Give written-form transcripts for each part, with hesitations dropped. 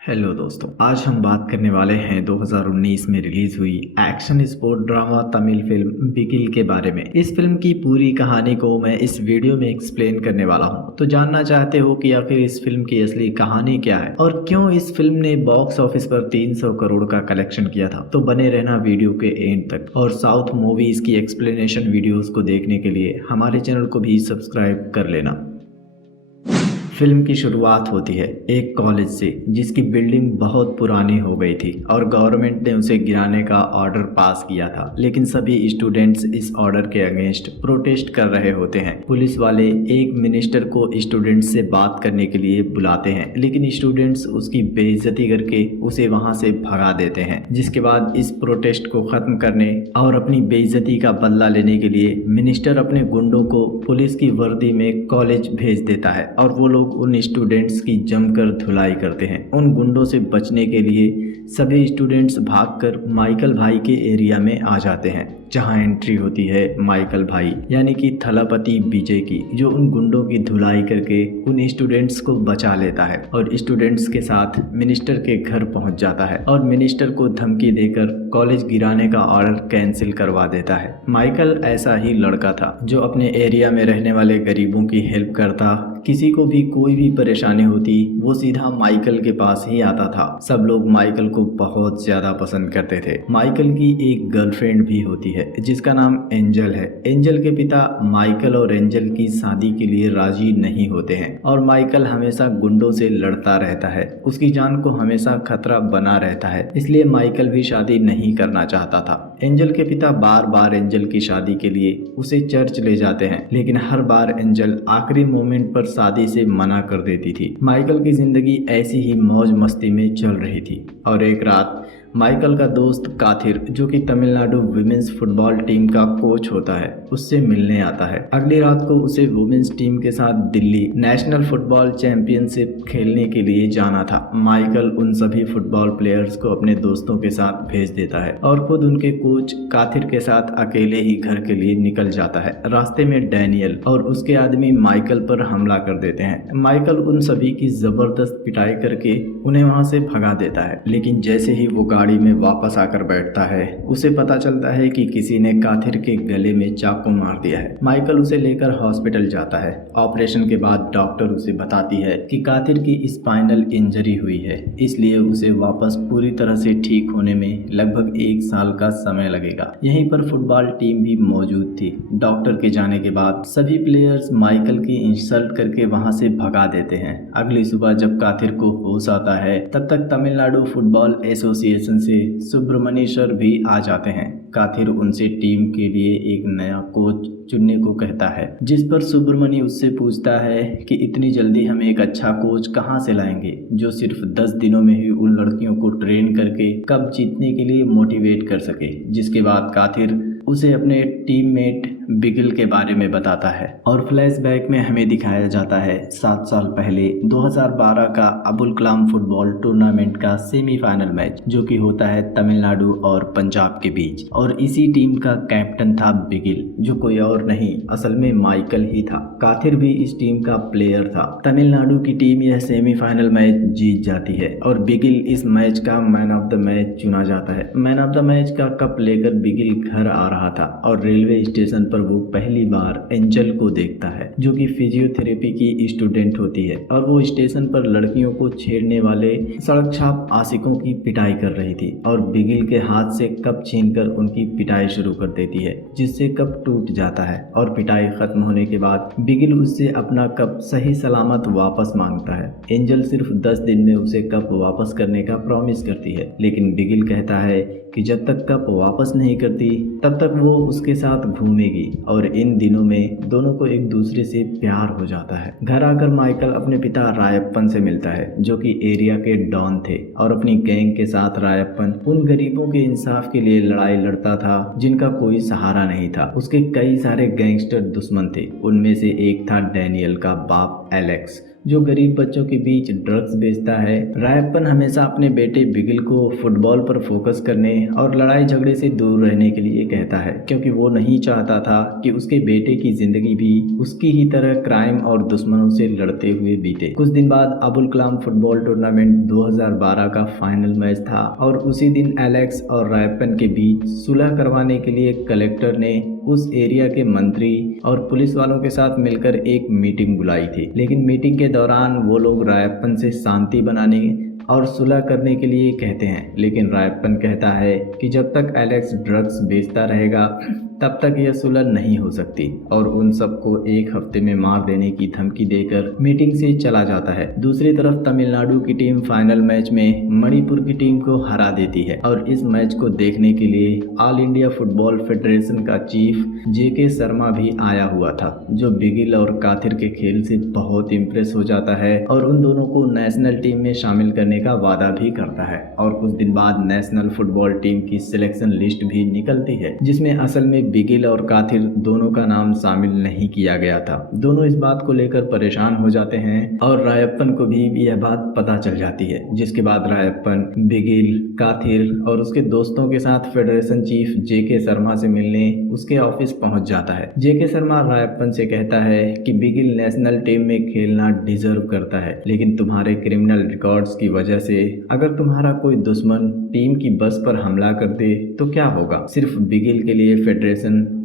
Hello दोस्तों, आज हम बात करने वाले हैं 2019 में रिलीज हुई action sport drama Tamil film Bigil के बारे में। इस फिल्म की पूरी कहानी को मैं इस वीडियो में एक्सप्लेन करने वाला हूं। तो जानना चाहते हो कि आखिर इस फिल्म की असली कहानी क्या है और क्यों इस फिल्म ने बॉक्स ऑफिस पर 300 करोड़ का कलेक्शन किया था, तो बने रहना वीडियो के एंड तक। और साउथ मूवीज की एक्सप्लेनेशन वीडियोस को देखने के लिए हमारे चैनल को भी सब्सक्राइब कर लेना। फिल्म की शुरुआत होती है एक कॉलेज से जिसकी बिल्डिंग बहुत पुरानी हो गई थी और गवर्नमेंट ने उसे गिराने का ऑर्डर पास किया था, लेकिन सभी स्टूडेंट्स इस ऑर्डर के अगेंस्ट प्रोटेस्ट कर रहे होते हैं। पुलिस वाले एक मिनिस्टर को स्टूडेंट्स से बात करने के लिए बुलाते हैं, लेकिन स्टूडेंट्स उसकी बेइज्जती करके उसे वहां से भगा देते हैं। जिसके बाद इस प्रोटेस्ट को खत्म करने और अपनी बेइज्जती का बदला लेने के लिए मिनिस्टर अपने गुंडों को पुलिस की वर्दी में कॉलेज भेज देता है और वो लोग उन स्टूडेंट्स की जमकर धुलाई करते हैं। उन गुंडों से बचने के लिए सभी स्टूडेंट्स भागकर माइकल भाई के एरिया में आ जाते हैं, जहां एंट्री होती है माइकल भाई यानी कि थलापति विजय की, जो उन गुंडों की धुलाई करके उन स्टूडेंट्स को बचा लेता है और स्टूडेंट्स के साथ मिनिस्टर के घर पहुंच जाता है और मिनिस्टर को धमकी देकर कॉलेज गिराने का ऑर्डर कैंसिल करवा देता है। माइकल ऐसा ही लड़का था जो अपने एरिया में रहने वाले गरीबों की हेल्प करता। किसी को भी कोई भी परेशानी होती वो सीधा माइकल के पास ही आता था। सब लोग माइकल को बहुत ज्यादा पसंद करते थे। माइकल की एक गर्लफ्रेंड भी होती है जिसका नाम एंजल है। एंजल के पिता माइकल और एंजल की शादी के लिए राजी नहीं होते हैं और माइकल हमेशा गुंडों से लड़ता रहता है। उसकी जान को हमेशा खतरा बना रहता है, इसलिए माइकल भी शादी नहीं करना चाहता था। एंजल के पिता बार बार एंजल की शादी के लिए उसे चर्च ले जाते हैं, लेकिन हर बार एंजल आखिरी मोमेंट पर शादी से मना कर देती थी। माइकल की जिंदगी ऐसी ही मौज मस्ती में चल रही थी और एक रात माइकल का दोस्त काथिर, जो कि तमिलनाडु वुमेन्स फुटबॉल टीम का कोच होता है, उससे मिलने आता है। अगली रात को उसे वुमेन्स टीम के साथ दिल्ली नेशनल फुटबॉल चैंपियनशिप खेलने के लिए जाना था। माइकल उन सभी फुटबॉल प्लेयर्स को अपने दोस्तों के साथ भेज देता है और खुद उनके कोच काथिर के साथ अकेले ही घर के लिए निकल जाता है। रास्ते में डैनियल और उसके आदमी माइकल पर हमला कर देते हैं। माइकल उन सभी की जबरदस्त पिटाई करके उन्हें वहां से भगा देता है, लेकिन जैसे ही वो गाड़ी में वापस आकर बैठता है उसे पता चलता है कि किसी ने काथिर के गले में चाकू मार दिया है। माइकल उसे लेकर हॉस्पिटल जाता है। ऑपरेशन के बाद डॉक्टर उसे बताती है कि काथिर की स्पाइनल इंजरी हुई है, इसलिए उसे वापस पूरी तरह से ठीक होने में लगभग 1 साल का समय लगेगा। यहीं पर फुटबॉल टीम भी मौजूद थी। डॉक्टर के जाने के बाद सभी प्लेयर्स माइकल की इंसल्ट करके वहां से भगा देते हैं। अगली सुबह जब काथिर को होश आता है, तब तक तमिलनाडु फुटबॉल एसोसिएशन से सुब्रमण्य सर भी आ जाते हैं। काथिर उनसे टीम के लिए एक नया कोच चुनने को कहता है, जिस पर सुब्रमण्य उससे पूछता है कि इतनी जल्दी हम एक अच्छा कोच कहां से लाएंगे जो सिर्फ 10 दिनों में ही उन लड़कियों को ट्रेन करके कप जीतने के लिए मोटिवेट कर सके। जिसके बाद काथिर उसे अपने टीममेट बिगिल के बारे में बताता है और फ्लैशबैक में हमें दिखाया जाता है 7 साल पहले 2012 का अबुल कलाम फुटबॉल टूर्नामेंट का सेमीफाइनल मैच, जो कि होता है तमिलनाडु और पंजाब के बीच। और इसी टीम का कैप्टन था बिगिल, जो कोई और नहीं असल में माइकल ही था। काथिर भी इस टीम का प्लेयर था। तमिलनाडु की टीम यह सेमीफाइनल मैच जीत जाती है और बिगिल इस मैच का मैन ऑफ द मैच चुना जाता है। मैन ऑफ द मैच का कप लेकर बिगिल घर आ रहा था और रेलवे स्टेशन पर वो पहली बार एंजल को देखता है, जो कि फिजियोथेरेपी की स्टूडेंट होती है और वो स्टेशन पर लड़कियों को छेड़ने वाले सड़क छाप आशिकों की पिटाई कर रही थी और बिगिल के हाथ से कप छीनकर उनकी पिटाई शुरू कर देती है, जिससे कप टूट जाता है। और पिटाई खत्म होने के बाद बिगिल उससे अपना कप सही सलामत वापस मांगता है। एंजल सिर्फ 10 दिन में उसे कप वापस करने का प्रॉमिस करती है, लेकिन बिगिल कहता है कि जब तक कप वापस नहीं करती तब तक वो उसके साथ घूमेगी। और इन दिनों में दोनों को एक दूसरे से प्यार हो जाता है। घर आकर माइकल अपने पिता रायप्पन से मिलता है, जो कि एरिया के डॉन थे और अपनी गैंग के साथ रायप्पन उन गरीबों के इंसाफ के लिए लड़ाई लड़ता था जिनका कोई सहारा नहीं था। उसके कई सारे गैंगस्टर दुश्मन थे। उनमें से एक था डैनियल का बाप एलेक्स, जो गरीब बच्चों के बीच ड्रग्स बेचता है। रायप्पन हमेशा अपने बेटे बिगिल को फुटबॉल पर फोकस करने और लड़ाई झगड़े से दूर रहने के लिए कहता है, क्योंकि वो नहीं चाहता था कि उसके बेटे की जिंदगी भी उसकी ही तरह क्राइम और दुश्मनों से लड़ते हुए बीते। कुछ दिन बाद अबुल कलाम फुटबॉल टूर्नामेंट 2012 का फाइनल मैच था और उसी दिन एलेक्स और रायप्पन के बीच सुलह करवाने के लिए कलेक्टर ने उस एरिया के मंत्री और पुलिस वालों के साथ मिलकर एक मीटिंग बुलाई थी। लेकिन मीटिंग के दौरान वो लोग रायप्पन से शांति बनाने और सुलह करने के लिए कहते हैं, लेकिन रायप्पन कहता है कि जब तक एलेक्स ड्रग्स बेचता रहेगा तब तक यह सुलह नहीं हो सकती और उन सबको एक हफ्ते में मार देने की धमकी देकर मीटिंग से चला जाता है। दूसरी तरफ तमिलनाडु की टीम फाइनल मैच में मणिपुर की टीम को हरा देती है और इस मैच को देखने के लिए ऑल इंडिया फुटबॉल फेडरेशन का चीफ जेके शर्मा भी आया हुआ था, जो बिगिल और काथिर के खेल से बहुत इम्प्रेस हो जाता है और उन दोनों को नेशनल टीम में शामिल करने का वादा भी करता है। और कुछ दिन बाद नेशनल फुटबॉल टीम की सिलेक्शन लिस्ट भी निकलती है, जिसमें असल में बिगिल और काथिर दोनों का नाम शामिल नहीं किया गया था। दोनों इस बात को लेकर परेशान हो जाते हैं और रायप्पन को भी यह बात पता चल जाती है, जिसके बाद रायप्पन बिगिल, काथिर और उसके दोस्तों के साथ फेडरेशन चीफ जेके शर्मा से मिलने उसके ऑफिस पहुंच जाता है। जेके शर्मा रायप्पन से कहता है कि बिगिल नेशनल टीम में खेलना डिजर्व करता है, लेकिन तुम्हारे क्रिमिनल रिकॉर्ड्स की वजह से अगर तुम्हारा कोई दुश्मन टीम की बस पर हमला कर दे तो क्या होगा। सिर्फ बिगिल के लिए फेडरेशन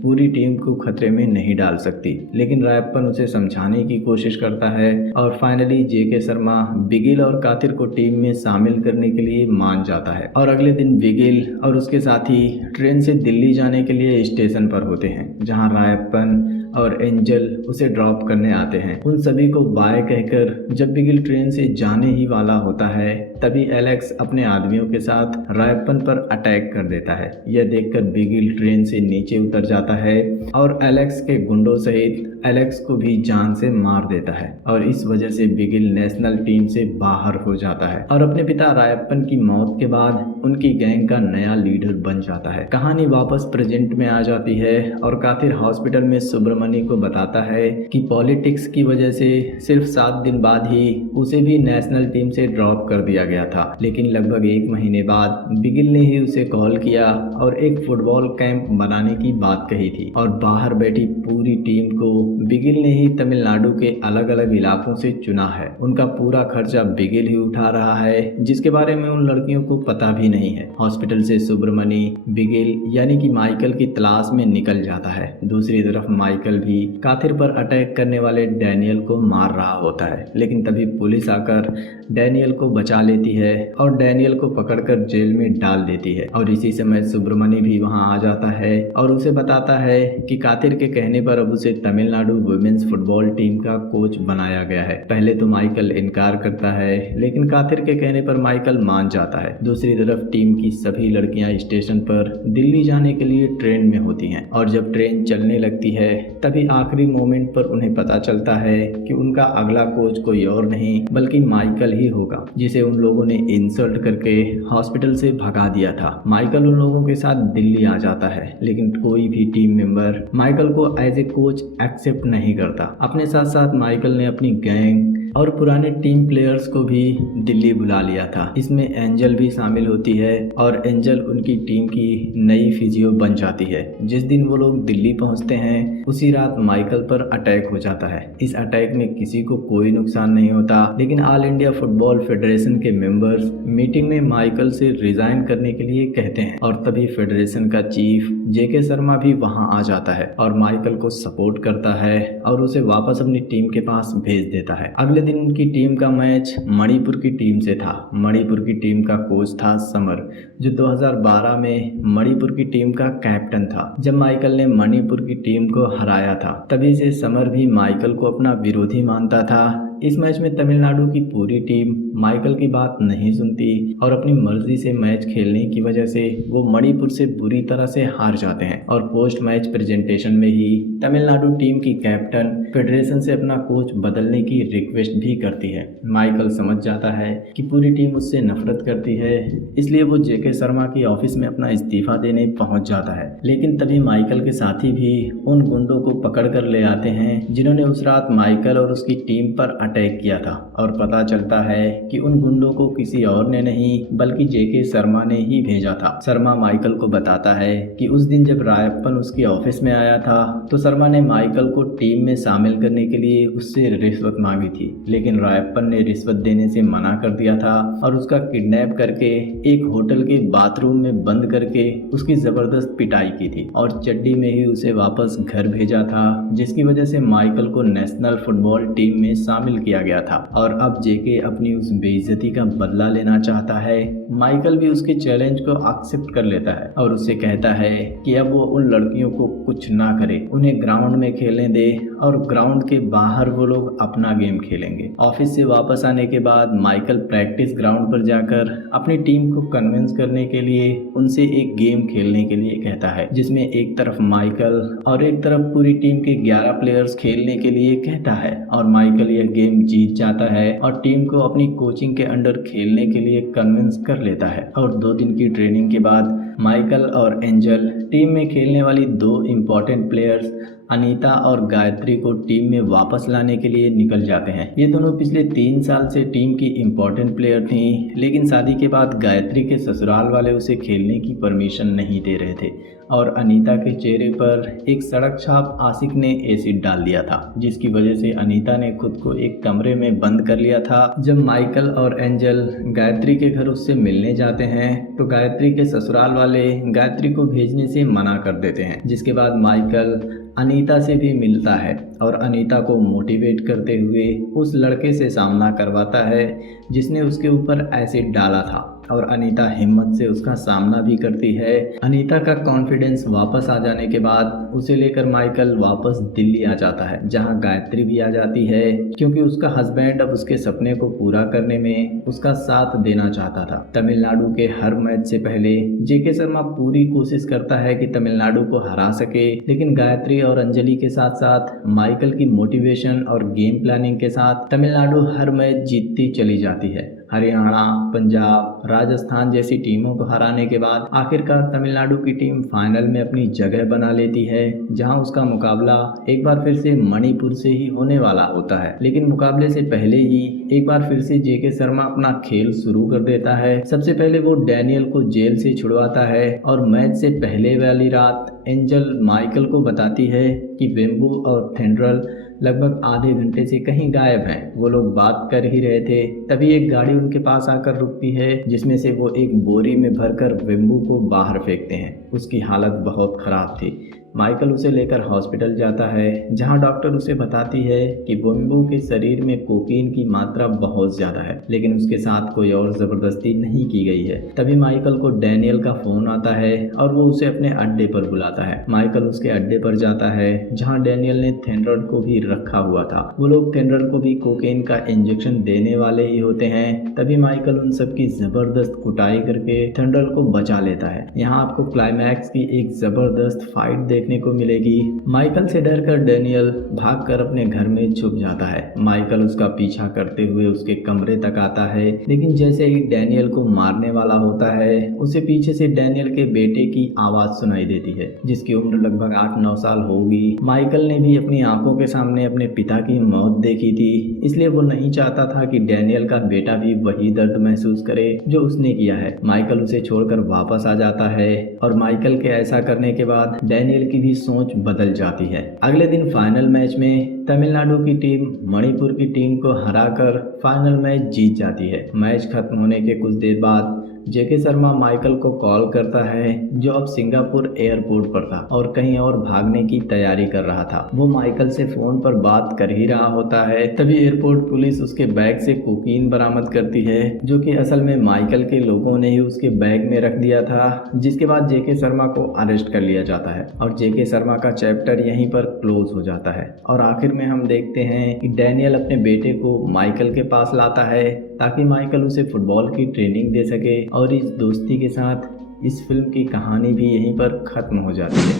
पूरी टीम को खतरे में नहीं डाल सकती, लेकिन रायप्पन उसे समझाने की कोशिश करता है और फाइनली जेके शर्मा बिगिल और काथिर को टीम में शामिल करने के लिए मान जाता है। और अगले दिन बिगिल और उसके साथी ट्रेन से दिल्ली जाने के लिए स्टेशन पर होते हैं, जहां रायप्पन और एंजल उसे ड्रॉप करने आते हैं। उन सभी को बाय कहकर जब बिगिल ट्रेन से जाने ही वाला होता है, तभी एलेक्स अपने आदमियों के साथ रायप्पन पर अटैक कर देता है। यह देखकर बिगिल ट्रेन से नीचे उतर जाता है और एलेक्स के गुंडों सहित एलेक्स को भी जान से मार देता है और इस वजह से बिगिल नेशनल टीम से बाहर हो जाता है और अपने पिता रायप्पन की मौत के बाद उनकी गैंग का नया लीडर बन जाता है। कहानी वापस प्रेजेंट में आ जाती है और काथिर हॉस्पिटल में सुब्रमणि को बताता है कि पॉलिटिक्स की वजह से सिर्फ 7 दिन बाद ही उसे भी नेशनल टीम से ड्रॉप कर दिया गया था। लेकिन लगभग 1 महीने बाद बिगिल ने ही उसे कॉल किया और एक फुटबॉल कैंप बनाने की बात कही थी और बाहर बैठी पूरी टीम को बिगिल ने ही तमिलनाडु के अलग अलग इलाकों से चुना है। उनका पूरा खर्चा बिगिल ही उठा रहा है, जिसके बारे में उन लड़कियों को पता भी नहीं है। हॉस्पिटल से सुब्रमणि बिगिल यानी कि माइकल की तलाश में निकल जाता है। दूसरी तरफ माइकल भी काथिर पर अटैक करने वाले डैनियल को मार रहा होता है, लेकिन तभी पुलिस आकर डैनियल को बचा लेती है और डैनियल को पकड़कर जेल में डाल देती है। और इसी समय सुब्रमणि भी वहां आ जाता है और उसे बताता है कि काथिर के कहने पर अब उसे तमिलनाडु वुमेन्स फुटबॉल टीम का कोच बनाया गया है। पहले तो माइकल इनकार करता है, लेकिन काथिर के कहने पर माइकल मान जाता है। दूसरी तरफ टीम की सभी लड़कियां स्टेशन पर दिल्ली जाने के लिए ट्रेन में होती हैं और जब ट्रेन चलने लगती है तभी आखिरी मोमेंट पर उन्हें पता चलता है कि उनका अगला कोच कोई और नहीं बल्कि माइकल ही होगा, जिसे उन लोगों ने इंसल्ट करके हॉस्पिटल से भगा दिया था। माइकल उन लोगों के साथ दिल्ली आ जाता है, लेकिन कोई भी टीम मेंबर माइकल को एज ए कोच एक्सेप्ट नहीं करता। अपने साथ साथ माइकल ने अपनी गैंग और पुराने टीम प्लेयर्स को भी दिल्ली बुला लिया था। इसमें एंजल भी शामिल होती है और एंजल उनकी टीम की नई फिजियो बन जाती है। जिस दिन वो लोग दिल्ली पहुंचते हैं उसी रात माइकल पर अटैक हो जाता है। इस अटैक में किसी को कोई नुकसान नहीं होता, लेकिन ऑल इंडिया फुटबॉल फेडरेशन के मेंबर्स मीटिंग में माइकल से रिजाइन करने के लिए कहते हैं और तभी फेडरेशन का चीफ जेके शर्मा भी वहां आ जाता है और माइकल को सपोर्ट करता है और उसे वापस अपनी टीम के पास भेज देता है। अगले दिन उनकी टीम का मैच मणिपुर की टीम से था। मणिपुर की टीम का कोच था समर, जो 2012 में मणिपुर की टीम का कैप्टन था। जब माइकल ने मणिपुर की टीम को हराया था तभी से समर भी माइकल को अपना विरोधी मानता था। इस मैच में तमिलनाडु की पूरी टीम माइकल की बात नहीं सुनती और अपनी मर्जी से मैच खेलने की वजह से वो मणिपुर से बुरी तरह से हार जाते हैं और पोस्ट मैच प्रेजेंटेशन में ही तमिलनाडु टीम की कैप्टन फेडरेशन से अपना कोच बदलने की रिक्वेस्ट भी करती है। माइकल समझ जाता है कि पूरी टीम उससे नफरत करती है, इसलिए वो जेके शर्मा की ऑफिस में अपना इस्तीफा देने पहुंच जाता है। लेकिन तभी माइकल के साथी भी उन गुंडों को पकड़ कर ले आते हैं जिन्होंने उस रात माइकल और उसकी टीम पर अटैक किया था और पता चलता है कि उन गुंडों को किसी और ने नहीं बल्कि जेके शर्मा ने ही भेजा था। शर्मा माइकल को बताता है कि उस दिन जब रायप्पन उसके ऑफिस में आया था तो शर्मा ने माइकल को टीम में शामिल करने के लिए उससे रिश्वत मांगी थी, लेकिन रायप्पन ने रिश्वत देने से मना कर दिया था और उसका किडनैप करके एक होटल के बाथरूम में बंद करके उसकी जबरदस्त पिटाई की थी और चड्डी में ही उसे वापस घर भेजा था, जिसकी वजह से माइकल को नेशनल फुटबॉल टीम में शामिल किया गया था। और अब जेके अपनी उस बेइज्जती का बदला लेना चाहता है। माइकल भी उसके चैलेंज को एक्सेप्ट कर लेता है और उससे कहता है कि अब वो उन लड़कियों को कुछ ना करे, उन्हें ग्राउंड में खेलने दे और ग्राउंड के बाहर वो लोग अपना गेम खेलेंगे। ऑफिस से वापस आने के बाद माइकल प्रैक्टिस ग्राउंड पर जाकर अपनी टीम को कन्विंस करने के लिए उनसे एक गेम खेलने के लिए कहता है, जिसमें एक तरफ माइकल और एक तरफ पूरी टीम के 11 प्लेयर्स खेलने के लिए कहता है और माइकल यह गेम जीत जाता है और टीम को अपनी कोचिंग के अंडर खेलने के लिए कन्विंस कर लेता है। और 2 दिन की ट्रेनिंग के बाद माइकल और एंजल टीम में खेलने वाली 2 इम्पोर्टेंट प्लेयर्स अनीता और गायत्री को टीम में वापस लाने के लिए निकल जाते हैं। ये दोनों पिछले 3 साल से टीम की इम्पोर्टेंट प्लेयर थीं, लेकिन शादी के बाद गायत्री के ससुराल वाले उसे खेलने की परमिशन नहीं दे रहे थे और अनीता के चेहरे पर एक सड़क छाप आशिक ने एसिड डाल दिया था, जिसकी वजह से अनीता ने खुद को एक कमरे में बंद कर लिया था। जब माइकल और एंजल गायत्री के घर उससे मिलने जाते हैं तो गायत्री के ससुराल वाले गायत्री को भेजने से मना कर देते हैं, जिसके बाद माइकल अनीता से भी मिलता है और अनीता को मोटिवेट करते हुए उस लड़के से सामना करवाता है जिसने उसके ऊपर एसिड डाला था और अनीता हिम्मत से उसका सामना भी करती है। अनीता का कॉन्फिडेंस वापस आ जाने के बाद उसे लेकर माइकल वापस दिल्ली आ जाता है, जहां गायत्री भी आ जाती है क्योंकि उसका हस्बैंड अब उसके सपने को पूरा करने में उसका साथ देना चाहता था। तमिलनाडु के हर मैच से पहले जेके शर्मा पूरी कोशिश करता है कि तमिलनाडु को हरा सके, लेकिन गायत्री और अंजलि के साथ साथ माइकल की मोटिवेशन और गेम प्लानिंग के साथ तमिलनाडु हर मैच जीतती चली जाती है। हरियाणा, पंजाब, राजस्थान जैसी टीमों को हराने के बाद आखिरकार तमिलनाडु की टीम फाइनल में अपनी जगह बना लेती है, जहां उसका मुकाबला एक बार फिर से मणिपुर से ही होने वाला होता है। लेकिन मुकाबले से पहले ही एक बार फिर से जेके शर्मा अपना खेल शुरू कर देता है। सबसे पहले वो डैनियल को जेल से छुड़वाता है और मैच से पहले वाली रात एंजल माइकल को बताती है कि वेम्बू और थेंड्रल लगभग आधे घंटे से कहीं गायब हैं। वो लोग बात कर ही रहे थे, तभी एक गाड़ी उनके पास आकर रुकती है, जिसमें से वो एक बोरी में भरकर वेम्बू को बाहर फेंकते हैं। उसकी हालत बहुत खराब थी। माइकल उसे लेकर हॉस्पिटल जाता है, जहां डॉक्टर उसे बताती है कि वेम्बू के शरीर में कोकीन की मात्रा बहुत ज़्यादा है, लेकिन उसके साथ कोई और ज़बरदस्ती नहीं की गई है। तभी माइकल को डैनियल का फ़ोन आता है और वो उसे अपने अड्डे पर बुलाता है। माइकल उसके अड्डे पर जाता है, जहां डैनियल ने थेंड्रल को भी रखा हुआ था। वो लोग थेंड्रल को भी कोकेन का इंजेक्शन देने वाले ही होते हैं। तभी माइकल उन सब की ज़बरदस्त कुटाई करके थेंड्रल को बचा लेता है। यहाँ आपको क्लाइमैक्स की एक ज़बरदस्त फाइट देखने को मिलेगी। माइकल से डरकर डैनियल भागकर अपने घर में छुप जाता है। माइकल उसका पीछा करते हुए उसके कमरे तक आता है, लेकिन जैसे ही डैनियल को मारने वाला होता है, उसे पीछे से डैनियल के बेटे की आवाज़ सुनाई देती है, जिसकी उम्र लगभग 8-9 साल होगी। माइकल ने भी अपनी आंखों के सामने अपने पिता की मौत देखी थी, इसलिए वो नहीं चाहता था कि डैनियल का बेटा भी वही दर्द महसूस करे जो उसने किया है। माइकल उसे छोड़कर वापस आ जाता है और माइकल के ऐसा करने के बाद डैनियल की भी सोच बदल जाती है। अगले दिन फाइनल मैच में तमिलनाडु की टीम मणिपुर की टीम को हराकर फाइनल मैच जीत जाती है। मैच खत्म होने के कुछ देर बाद जेके शर्मा माइकल को कॉल करता है, जो अब सिंगापुर एयरपोर्ट पर था और कहीं और भागने की तैयारी कर रहा था। वो माइकल से फोन पर बात कर ही रहा होता है, तभी एयरपोर्ट पुलिस उसके बैग से कोकीन बरामद करती है, जो कि असल में माइकल के लोगों ने ही उसके बैग में रख दिया था। जिसके बाद जेके शर्मा को अरेस्ट कर लिया जाता है और जेके शर्मा का चैप्टर यहीं पर क्लोज हो जाता है। और आखिर में हम देखते हैं कि डैनियल अपने बेटे को माइकल के पास लाता है ताकि माइकल उसे फुटबॉल की ट्रेनिंग दे सके, और इस दोस्ती के साथ इस फिल्म की कहानी भी यहीं पर ख़त्म हो जाती है।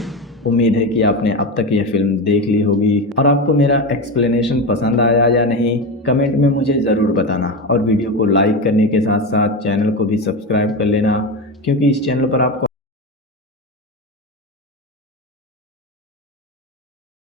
उम्मीद है कि आपने अब तक यह फिल्म देख ली होगी और आपको मेरा एक्सप्लेनेशन पसंद आया या नहीं, कमेंट में मुझे ज़रूर बताना। और वीडियो को लाइक करने के साथ साथ चैनल को भी सब्सक्राइब कर लेना, क्योंकि इस चैनल पर आपको